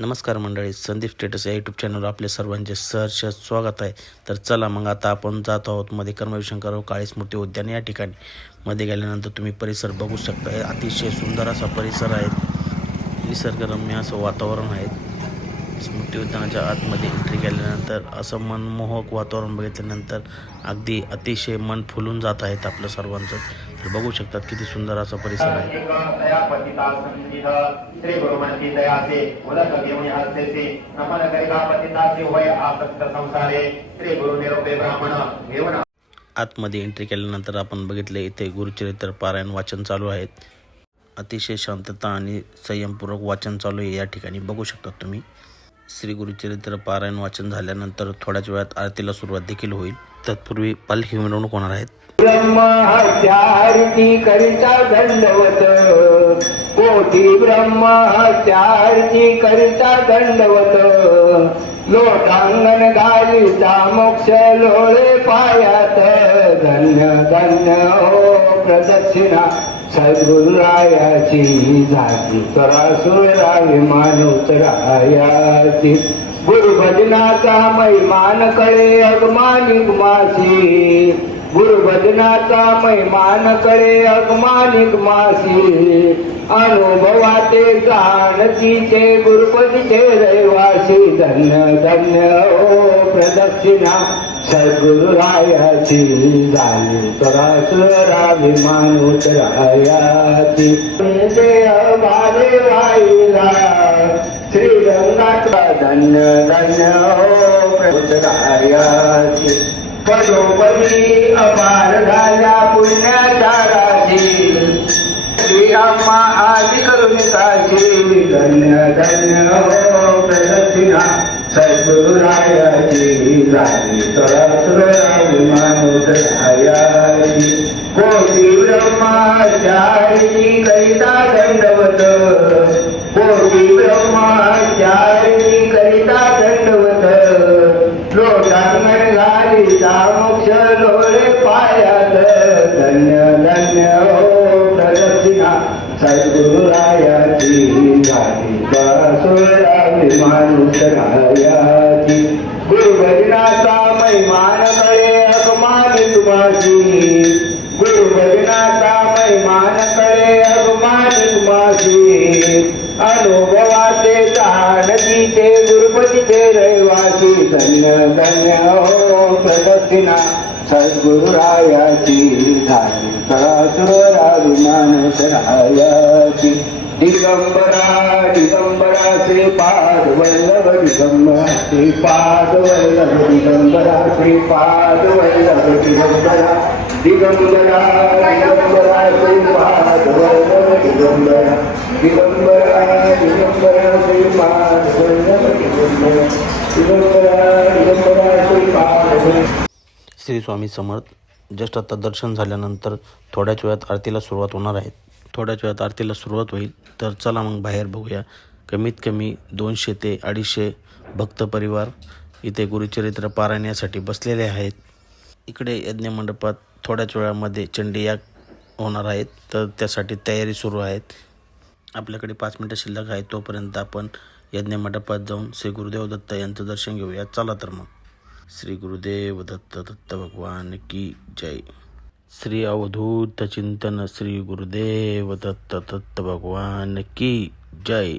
नमस्कार मंडळी, संदीप स्टेटस या यूट्यूब चॅनलवर आपले सर्वांचे सहर्ष स्वागत आहे. तर चला मग आता आपण जात आहोत मध्ये कर्मविशंकरराव काळे स्मृती उद्यान. या ठिकाणी मध्ये गेल्यानंतर तुम्ही परिसर बघू शकता. अतिशय सुंदर असा परिसर आहे, निसर्गरम्य असं वातावरण आहे. स्मृती उद्यानाच्या आतमध्ये एंट्री केल्यानंतर असं मनमोहक वातावरण बघितल्यानंतर अगदी अतिशय मन फुलून जात आहेत आपलं सर्वांचं. तर बघू शकतात किती सुंदर असा परिसर आहे. आतमध्ये एंट्री केल्यानंतर आपण बघितले इथे गुरुचरित्र पारायण वाचन चालू आहेत. अतिशय शांतता आणि संयमपूर्वक वाचन चालू आहे. या ठिकाणी बघू शकता तुम्ही. श्री गुरुचरित्र पारायण वाचन झाल्यानंतर थोड्याच वेळात आरतीला सुरुवात देखील होईल. तत्पूर्वी पालखी मिरवणूक होणार आहेत. ब्रह्महत्यारती करिता दंडवत, कोटी ब्रह्महत्यारती करिता दंडवत, लोटांगण घालिता मोक्ष लोळे पायात, धन्य धन्य हो प्रदक्षिणा सद्गुरुरायाची झाली तरासुरा विमान उतरायाची. गुरुभजनाचा महिमान कळे अगमानिक मासी, गुरुभजनाचा महिमान कळे अगमानिक मासी, अनुभवाते जाणतीचे गुरुपतीचे रहिवासी, धन्य धन्य हो प्रदक्षिणा सद्गुरुरायाची झाली तरासुरा विमान उतरायाची. भावे वाईला श्रीरंगात धन्य धन्य हो प्रभुरायाची. पदोपदी अपार झाल्या पुण्याच्या राशी, श्री आम्हा आदि करुणिकाची, धन्य धन्य हो प्रदक्षिणा सद्गुरुरायाची झाली तरासुरा विमान उतरायाची. कोटी ब्रह्मचारिणी करिता दंडवत, कोटी ब्रह्मचारिणी करिता दंडवत, लोटांगण घालिता मोक्ष लोळे पायात, धन्य धन्य हो प्रदक्षिणा सद्गुरुरायाची झाली तरासुरा विमान उतरायाची. गुरुभजनाचा महिमान कळे अगमानिक मासी, गुरुभजनाचा महिमान कळे अगमानिक मासी, अनुभवाचे जाणतीचे गुरुपतीचे रहिवासी, धन्य धन्य हो प्रदक्षिणा सद्गुरुरायाची झाली तरासुरा विमान उतरायाची. दिगंबरा दिगंबरा श्रीपाद वल्लभ, दिगंबरा श्रीपाद वल्लभ, दिगंबरा श्रीपाद वल्लभ, दिगंबरा दिगंबरा दिगंबरा श्रीपाद वल्लभ, दिगंबरा दिगंबरा दिगंबरा श्रीपाद वल्लभ, दिगंबरा दिगंबरा दिगंबरा श्रीपाद वल्लभ. श्री स्वामी समर्थ. जस्ट आता दर्शन झाल्यानंतर थोड्याच वेळात आरतीला सुरुवात होणार आहे. थोड्याच वेळात आरतीला सुरुवात होईल. तर चला मग बाहेर बघूया. कमीत कमी 200 ते 250 भक्त परिवार इथे गुरुचरित्र पारायणासाठी बसलेले आहेत. इकडे यज्ञ मंडपात थोड्याच वेळामध्ये चंडीयाग होणार आहेत, तर त्यासाठी तयारी सुरू आहेत. आपल्याकडे 5 मिनटं शिल्लक आहे. तोपर्यंत आपण यज्ञ मंडपात जाऊन श्री गुरुदेव दत्त यांचं दर्शन घेऊया. चला तर मग. श्री गुरुदेव दत्त दत्त भगवान की जय. श्री अवधूत चिंतन श्री गुरुदेव दत्त दत्त भगवान की जय.